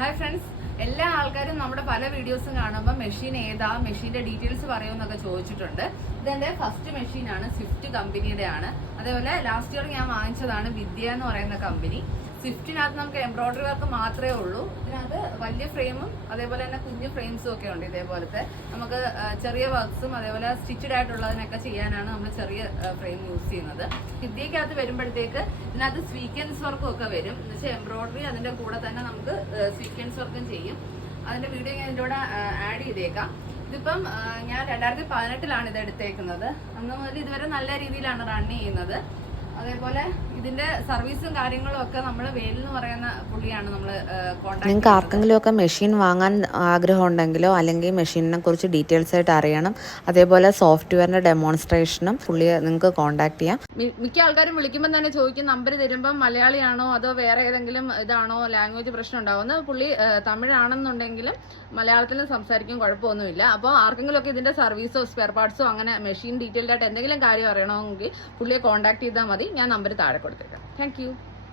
Hi friends, എല്ലാ ആൾക്കാരും നമ്മുടെ പല വീഡിയോസും കാണുമ്പോൾ മെഷീൻ ഏതാ, മെഷീന്റെ ഡീറ്റെയിൽസ് പറയുമെന്നൊക്കെ ചോദിച്ചിട്ടുണ്ട്. ഇതെന്റെ ഫസ്റ്റ് മെഷീനാണ്, സ്വിഫ്റ്റ് കമ്പനിയുടെ ആണ്. അതേപോലെ ലാസ്റ്റ് ഇയർ ഞാൻ വാങ്ങിച്ചതാണ് വിദ്യ എന്ന് പറയുന്ന കമ്പനി. സ്വിഫ്റ്റിനകത്ത് നമുക്ക് എംബ്രോയിഡറി വർക്ക് മാത്രമേ ഉള്ളൂ. ഇതിനകത്ത് വലിയ ഫ്രെയിമും അതേപോലെ തന്നെ കുഞ്ഞു ഫ്രെയിംസും ഒക്കെ ഉണ്ട്. ഇതേപോലത്തെ നമുക്ക് ചെറിയ വർക്ക്സും അതേപോലെ സ്റ്റിച്ചഡ് ആയിട്ടുള്ളതിനൊക്കെ ചെയ്യാനാണ് നമ്മൾ ചെറിയ ഫ്രെയിം യൂസ് ചെയ്യുന്നത്. വിദ്യക്കകത്ത് വരുമ്പോഴത്തേക്ക് ഇതിനകത്ത് സ്വീക്വൻസ് വർക്കും ഒക്കെ വരും. എന്ന് വെച്ചാൽ എംബ്രോയിഡറി അതിന്റെ കൂടെ തന്നെ നമുക്ക് സ്വീക്വൻസ് വർക്കും ചെയ്യും. അതിന്റെ വീഡിയോ ഞാൻ ഇതിൻ്റെ കൂടെ ആഡ് ചെയ്തേക്കാം. ഇതിപ്പം ഞാൻ 2018 ഇത് എടുത്തേക്കുന്നത്. അന്ന് മുതൽ ഇതുവരെ നല്ല രീതിയിലാണ് റൺ ചെയ്യുന്നത്. അതേപോലെ ഇതിന്റെ സർവീസും കാര്യങ്ങളും ഒക്കെ നമ്മൾ വേൽ എന്ന് പറയുന്ന പുള്ളിയാണ് നമ്മൾ കോൺടാക്ട്. നിങ്ങൾക്ക് ആർക്കെങ്കിലും ഒക്കെ മെഷീൻ വാങ്ങാൻ ആഗ്രഹം ഉണ്ടെങ്കിലോ അല്ലെങ്കിൽ മെഷീനിനെ കുറിച്ച് ഡീറ്റെയിൽസ് ആയിട്ട് അറിയണം, അതേപോലെ സോഫ്റ്റ്വെയറിന്റെ ഡെമോൺസ്ട്രേഷനും പുള്ളിയെ നിങ്ങൾക്ക് കോൺടാക്ട് ചെയ്യാം. മിക്ക ആൾക്കാരും വിളിക്കുമ്പോൾ തന്നെ ചോദിക്കും നമ്പർ തരുമ്പം മലയാളിയാണോ അതോ വേറെ ഏതെങ്കിലും ഇതാണോ ലാംഗ്വേജ് പ്രശ്നം ഉണ്ടാവുമെന്ന്. പുള്ളി തമിഴാണെന്നുണ്ടെങ്കിലും മലയാളത്തിൽ സംസാരിക്കും, കുഴപ്പമൊന്നുമില്ല. അപ്പോൾ ആർക്കെങ്കിലും ഒക്കെ ഇതിന്റെ സർവീസോ സ്പെയർ പാർട്സോ അങ്ങനെ മെഷീൻ ഡീറ്റെയിൽഡ് ആയിട്ട് എന്തെങ്കിലും കാര്യം അറിയണമെങ്കിൽ പുള്ളിയെ കോൺടാക്ട് ചെയ്താൽ മതി. ഞാൻ നമ്പർ താഴെ കൊടുത്തേക്കാം. Thank you.